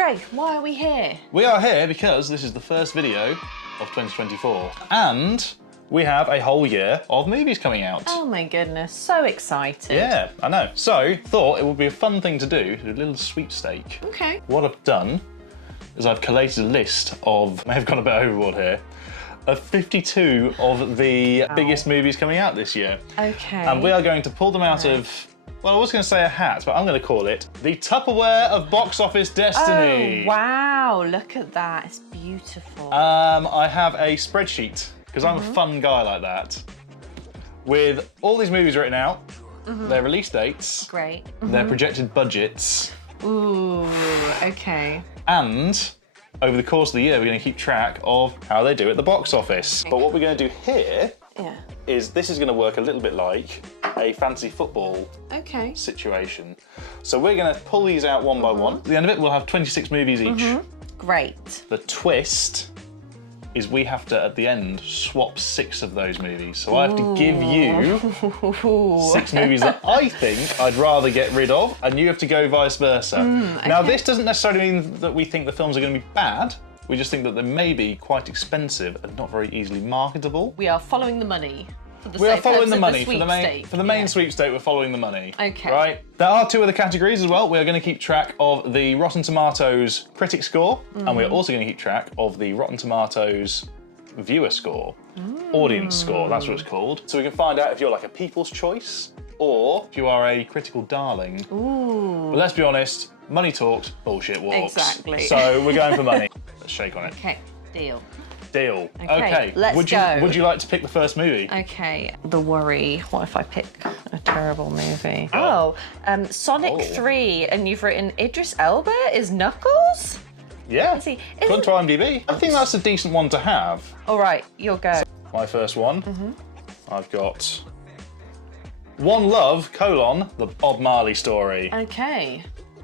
Greg, why are we here? We are here because this is the first video of 2024. And we have a whole year of movies coming out. Oh my goodness, so excited. Yeah, I know. So, thought it would be a fun thing to do a little sweepstake. Okay. What I've done is I've collated a list of, I may have gone a bit overboard here, of 52 of the biggest movies coming out this year. Okay. And we are going to pull them out of, well, I was going to say a hat, but I'm going to call it the Tupperware of box office destiny. Oh, wow, look at that. It's beautiful. I have a spreadsheet, because I'm a fun guy like that, with all these movies written out, their release dates, Great. their projected budgets. Ooh, okay. And over the course of the year, we're going to keep track of how they do at the box office. But what we're going to do here is this is going to work a little bit like a fantasy football situation. So we're going to pull these out one by one. At the end of it, we'll have 26 movies each. Great. The twist is we have to, at the end, swap 6 of those movies. So I have to give you 6 movies that I think I'd rather get rid of, and you have to go vice versa. Now, this doesn't necessarily mean that we think the films are going to be bad. We just think that they may be quite expensive and not very easily marketable. We are following the money. We are following the money for the main sweepstake. We're following the money. Okay. Right. There are 2 other categories as well. We are going to keep track of the Rotten Tomatoes critic score, and we are also going to keep track of the Rotten Tomatoes viewer score, audience score. That's what it's called. So we can find out if you're like a people's choice or if you are a critical darling. Ooh. But let's be honest. Money talks, bullshit walks. Exactly. So we're going for money. Let's shake on it. Okay, deal. Deal. Okay, let's go. Would you like to pick the first movie? Okay, the worry. What if I pick a terrible movie? Sonic 3, and you've written Idris Elba is Knuckles? Yeah. Let's see. Gone to IMDb. I think that's a decent one to have. All right, you'll go. My first one. I've got One Love, the Bob Marley story. Okay.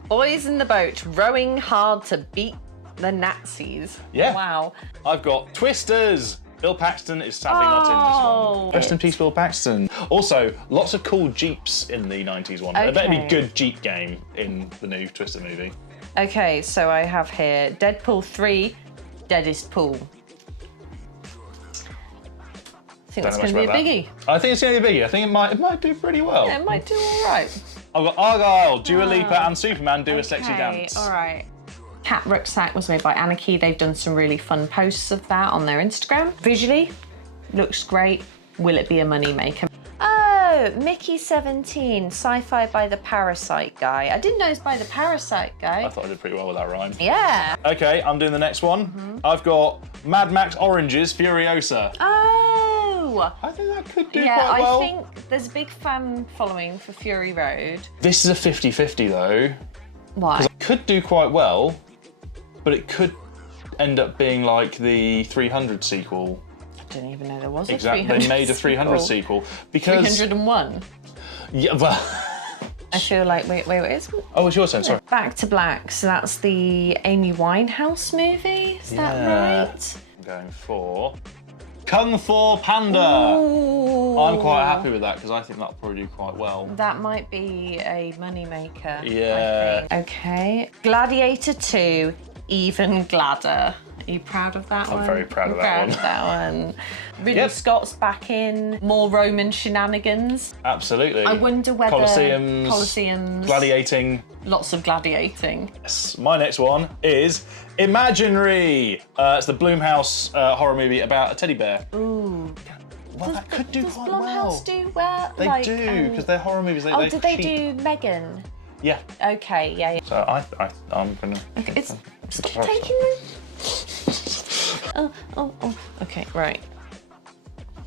Boys in the boat, rowing hard to beat the Nazis. Yeah. Wow. I've got Twisters. Bill Paxton is sadly not in this one. Rest in peace, Bill Paxton. Also, lots of cool Jeeps in the 90s one. There better be a good Jeep game in the new Twister movie. Okay, so I have here Deadpool 3, Deadest Pool. I think that's going to be a biggie. I think it's going to be a biggie. I think it might do pretty well. Yeah, it might do all right. I've got Argylle, Dua Lipa and Superman do a sexy dance. All right. Cat Rucksack was made by Anarchy. They've done some really fun posts of that on their Instagram. Visually, looks great. Will it be a money maker? Oh, Mickey 17, sci-fi by the Parasite guy. I didn't know it's by the Parasite guy. I thought I did pretty well with that rhyme. Yeah. Okay, I'm doing the next one. I've got Mad Max Oranges, Furiosa. Oh! I think that could do quite well. I think there's a big fan following for Fury Road. This is a 50-50 though. Why? It could do quite well, but it could end up being like the 300 sequel. I didn't even know there was a 300 Exactly, they made a 300 sequel. Because 301? Yeah, well... I feel like, wait, is it? Oh, it's your turn, sorry. Back to Black, so that's the Amy Winehouse movie, is that right? I'm going for Kung Fu Panda. Ooh. I'm quite happy with that because I think that'll probably do quite well. That might be a moneymaker. Yeah. I think. Okay. Gladiator 2, Even Gladder. Are you proud of that one? I'm very proud of that one. Proud of that one. Ridley Scott's back in. More Roman shenanigans. Absolutely. I wonder whether... Colosseums. Gladiating. Lots of gladiating. Yes. My next one is Imaginary. It's the Blumhouse horror movie about a teddy bear. Ooh. Well, that could do quite well. Does Blumhouse do well? They do, because they're horror movies. Oh, did they do Megan? Yeah. Okay, yeah. So I'm gonna... Okay, stop taking them. Oh. Okay, right.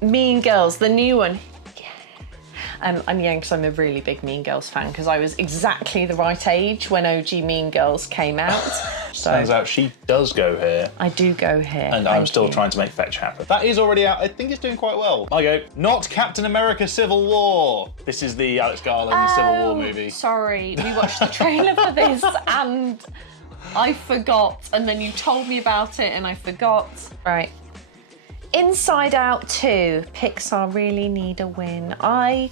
Mean Girls, the new one. Yeah. I'm young because I'm a really big Mean Girls fan because I was exactly the right age when OG Mean Girls came out. So turns out she does go here. I do go here. And I'm still trying to make Fetch happen. That is already out. I think it's doing quite well. I go, not Captain America Civil War. This is the Alex Garland Civil War movie. Sorry, we watched the trailer for this and I forgot. And then you told me about it and I forgot. Right. Inside Out 2. Pixar really need a win. I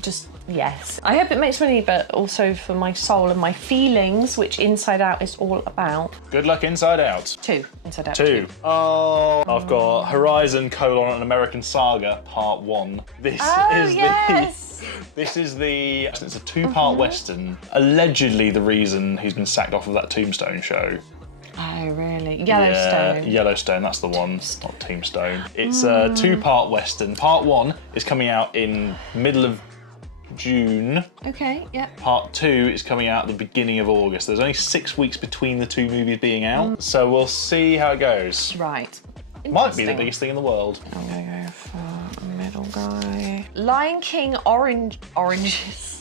just Yes. I hope it makes money, but also for my soul and my feelings, which Inside Out is all about. Good luck, Inside Out. 2. Inside Out 2. Oh, I've got Horizon: An American Saga Part 1. This is it's a 2-part Western. Allegedly the reason he's been sacked off of that Tombstone show. Oh, really? Yellowstone. Yeah, Yellowstone, that's the one. Not Tombstone. It's a 2-part Western. Part 1 is coming out in middle of June. Okay, yeah. Part 2 is coming out at the beginning of August. There's only 6 weeks between the 2 movies being out, so we'll see how it goes. Right. Might be the biggest thing in the world. I'm gonna go for middle guy. Lion King oranges.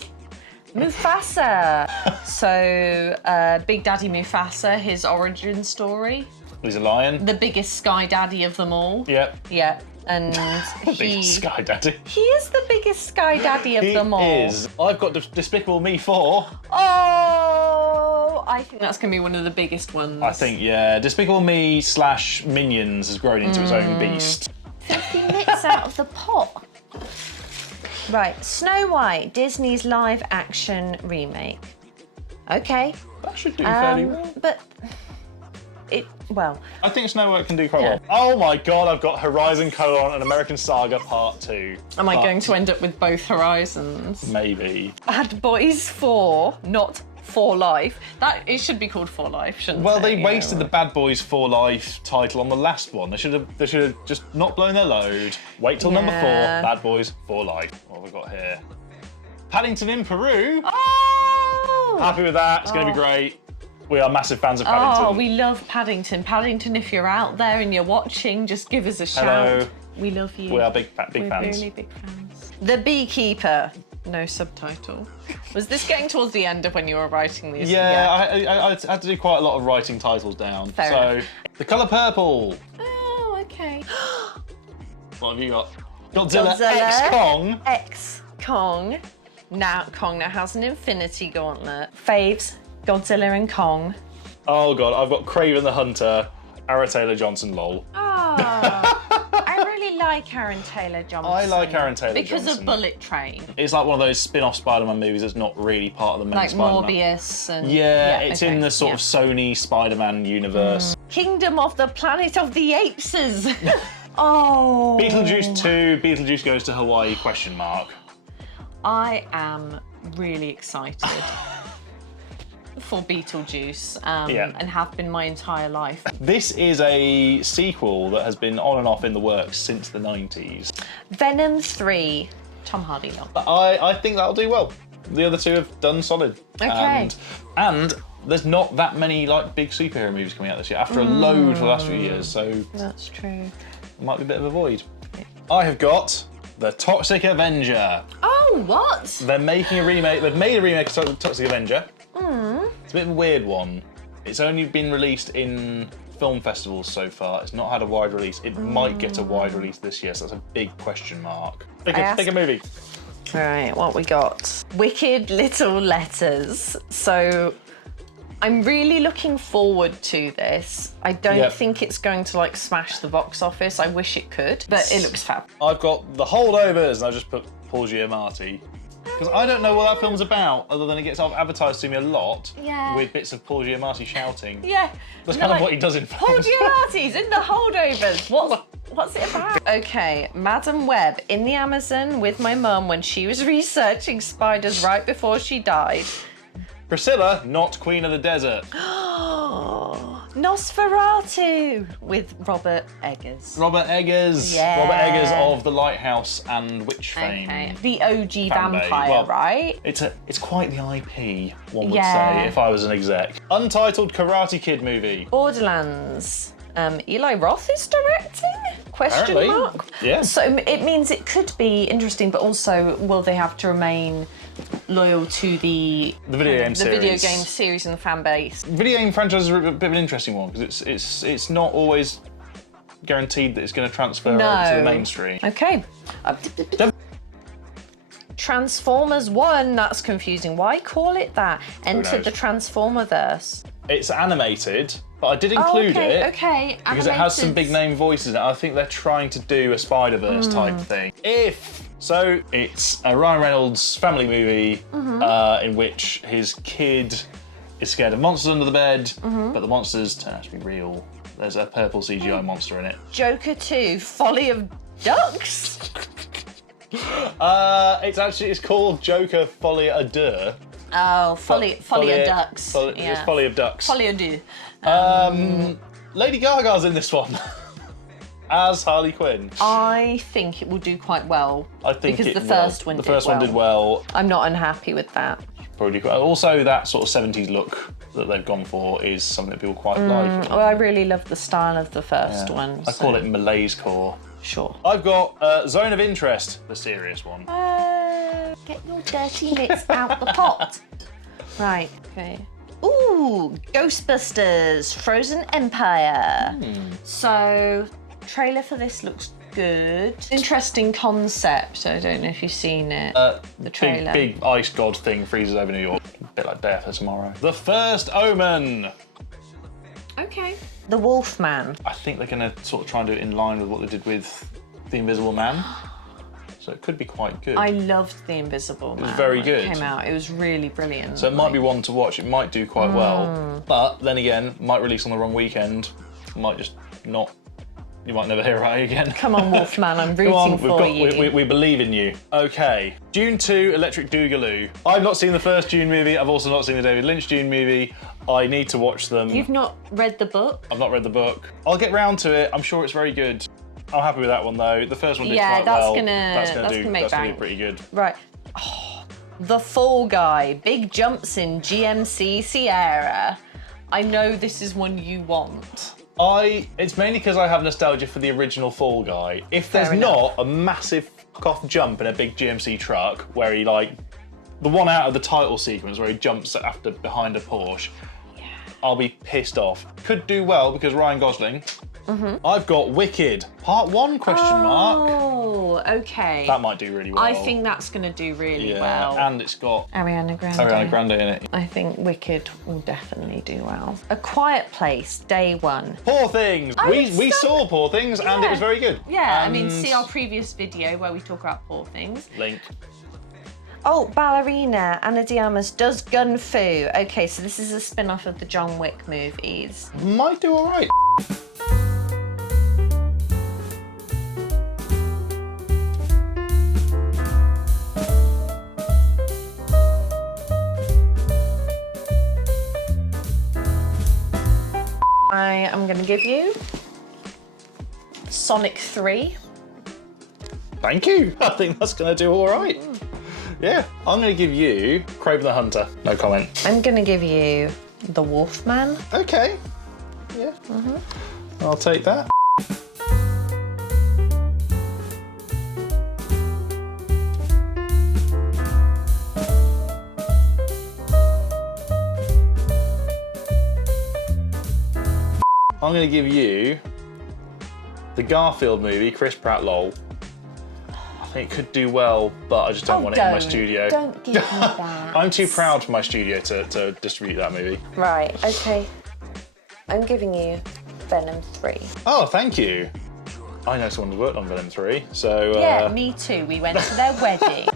Mufasa. So, Big Daddy Mufasa, his origin story. He's a lion. The biggest sky daddy of them all. Yep. Yeah. And Biggest Sky Daddy. He is the biggest sky daddy of them all. He is. I've got Despicable Me 4. Oh, I think that's going to be one of the biggest ones. I think, yeah. Despicable Me / Minions has grown into its own beast. 50 mitts out of the pot. Right, Snow White, Disney's live action remake. Okay. That should do fairly well. But I think Snow White can do quite well. Oh my god, I've got Horizon: An American Saga Part 2. Am I going to end up with both Horizons? Maybe. Bad Boys 4, not For Life. It should be called For Life, shouldn't it? Well, they wasted the Bad Boys for Life title on the last one. They should have just not blown their load. Wait till number 4, Bad Boys for Life. What have we got here? Paddington in Peru. Oh! Happy with that. It's going to be great. We are massive fans of Paddington. Oh, we love Paddington. Paddington, if you're out there and you're watching, just give us a shout. Hello. We love you. We are big fans. We're really big fans. The Beekeeper. No subtitle. Was this getting towards the end of when you were writing these? Yeah, I had to do quite a lot of writing titles down. Fair enough. The Colour Purple. Oh, okay. What have you got? Godzilla X Kong. X Kong. Now Kong now has an infinity gauntlet. Faves, Godzilla and Kong. Oh god, I've got Kraven the Hunter, Aaron Taylor Johnson, lol. Oh, I really like Aaron Taylor Johnson. I like Aaron Taylor because Johnson. of Bullet Train. It's like one of those spin-off Spider-Man movies that's not really part of the main Like Spider-Man. Morbius and... Yeah, it's in the sort of Sony Spider-Man universe. Kingdom of the Planet of the Apeses. Oh. Beetlejuice 2, Beetlejuice Goes to Hawaii, ? I am really excited for Beetlejuice and have been my entire life. This is a sequel that has been on and off in the works since the 90s. Venom 3, Tom Hardy. I think that'll do well. The other two have done solid. Okay. And there's not that many like big superhero movies coming out this year after a load for the last few years, so That's true. it might be a bit of a void. I have got the Toxic Avenger. Oh, what? They're making a remake. They've made a remake of Toxic Avenger. It's a bit of a weird one. It's only been released in film festivals so far. It's not had a wide release. It might get a wide release this year, so that's a big question mark. Pick a movie. Right, what we got? Wicked Little Letters. So I'm really looking forward to this. I don't think it's going to like smash the box office. I wish it could, but it looks fab. I've got The Holdovers, and I just put Paul Giamatti. Because I don't know what that film's about, other than it gets advertised to me a lot with bits of Paul Giamatti shouting. Yeah. That's kind of what he does in films. Paul Giamatti's in The Holdovers. What's it about? Okay, Madam Web in the Amazon with my mum when she was researching spiders right before she died. Priscilla, not Queen of the Desert. Nosferatu with Robert Eggers. Robert Eggers. Yeah. Robert Eggers of The Lighthouse and Witch fame. Okay. The OG Fanbase. vampire, Well, right? It's quite the IP, one would say, if I was an exec. Untitled Karate Kid movie. Borderlands. Eli Roth is directing? Question Apparently. mark? Yeah. So it means it could be interesting, but also will they have to remain loyal to the video game series. video game series and the fan base? Video game franchises are a bit of an interesting one because it's not always guaranteed that it's going to transfer over to the mainstream. Okay. Transformers 1, that's confusing. Why call it that? Enter the Transformerverse. It's animated, but I did include it because it has some big name voices in it. I think they're trying to do a Spider-Verse type thing. If So it's a Ryan Reynolds family movie in which his kid is scared of monsters under the bed, but the monsters turn out to be real. There's a purple CGI monster in it. Joker 2, Folly of Ducks? It's called Joker Folie à Deux. Oh, Folly of Ducks. It's Folly of Ducks. Folly of Deux. Lady Gaga's in this one as Harley Quinn. I think it will do quite well. I think because it the will. first one the did first well. one did well. I'm not unhappy with that. Probably quite. Also, that sort of 70s look that they've gone for is something that people quite like. Well, I really love the style of the first one. I call it Malaise-core. Sure. I've got Zone of Interest, the serious one. Get your dirty mitts out the pot. Right, okay. Ooh, Ghostbusters, Frozen Empire. So, trailer for this looks good. Interesting concept. I don't know if you've seen it. The trailer. Big ice god thing freezes over New York. A bit like Day After Tomorrow. The First Omen. Okay. The Wolfman. I think they're going to sort of try and do it in line with what they did with The Invisible Man. So it could be quite good. I loved The Invisible Man. It was very when good. It came out. It was really brilliant. So it might be one to watch. It might do quite well. But then again, might release on the wrong weekend. Might just not. You might never hear about it again. Come on, Wolfman, I'm rooting for you. We believe in you. Okay, Dune 2, Electric Boogaloo. I've not seen the first Dune movie. I've also not seen the David Lynch Dune movie. I need to watch them. You've not read the book? I've not read the book. I'll get round to it. I'm sure it's very good. I'm happy with that one though. The first one did quite well. That's gonna be pretty good. Right. Oh, the Fall Guy. Big jumps in GMC Sierra. I know this is one you want. It's mainly because I have nostalgia for the original Fall Guy. If there's not a massive off jump in a big GMC truck where he the one out of the title sequence where he jumps behind a Porsche, I'll be pissed off. Could do well because Ryan Gosling. I've got Wicked, Part 1, question mark. Oh, okay. That might do really well. I think that's going to do really well. And it's got Ariana Grande in it. I think Wicked will definitely do well. A Quiet Place, Day 1. Poor Things. We saw Poor Things and it was very good. Yeah, I mean, see our previous video where we talk about Poor Things. Link. Oh, Ballerina, Ana de Armas does Gun Fu. Okay, so this is a spin-off of the John Wick movies. Might do all right. I am going to give you Sonic 3. Thank you. I think that's going to do all right. Yeah, I'm going to give you Kraven the Hunter. No comment. I'm going to give you The Wolfman. Okay. Yeah. I'll take that. I'm going to give you the Garfield movie, Chris Pratt lol. I think it could do well, but I just don't want it in my studio. Don't give me that. I'm too proud for my studio to distribute that movie. Right, okay. I'm giving you Venom 3. Oh, thank you. I know someone who's worked on Venom 3, so... Yeah, me too. We went to their wedding.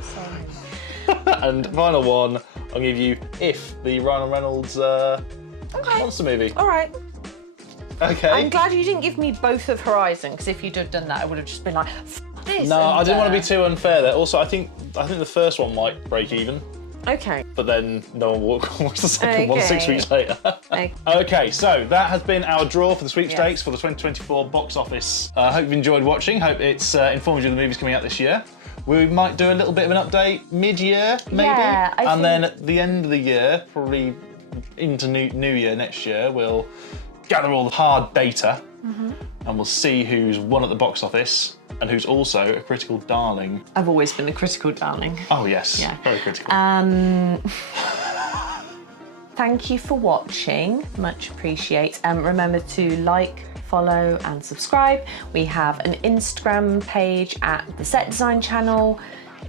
And final one, I'll give you If, the Ryan Reynolds monster movie. All right. Okay. I'm glad you didn't give me both of Horizon, because if you'd have done that, I would have just been like, F this. No, I didn't want to be too unfair there. Also, I think the first one might break even. Okay. But then no one will watch the second one 6 weeks later. Okay, so that has been our draw for the sweepstakes for the 2024 box office. I hope you've enjoyed watching. Hope it's informed you of the movies coming out this year. We might do a little bit of an update mid-year, maybe. Yeah, and then at the end of the year, probably into New Year next year, we'll gather all the hard data and we'll see who's won at the box office and who's also a critical darling. I've always been a critical darling. Oh yes, very critical. Thank you for watching, much appreciate. Remember to like, follow and subscribe. We have an Instagram page at the Set Design channel.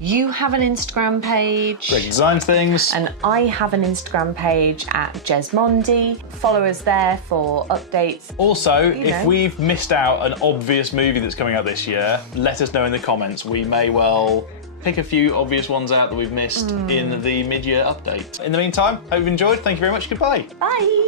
You have an Instagram page. Great design things. And I have an Instagram page at Jesmondi. Follow us there for updates. Also, if we've missed out an obvious movie that's coming out this year, let us know in the comments. We may well pick a few obvious ones out that we've missed in the mid-year update. In the meantime, hope you've enjoyed. Thank you very much. Goodbye. Bye.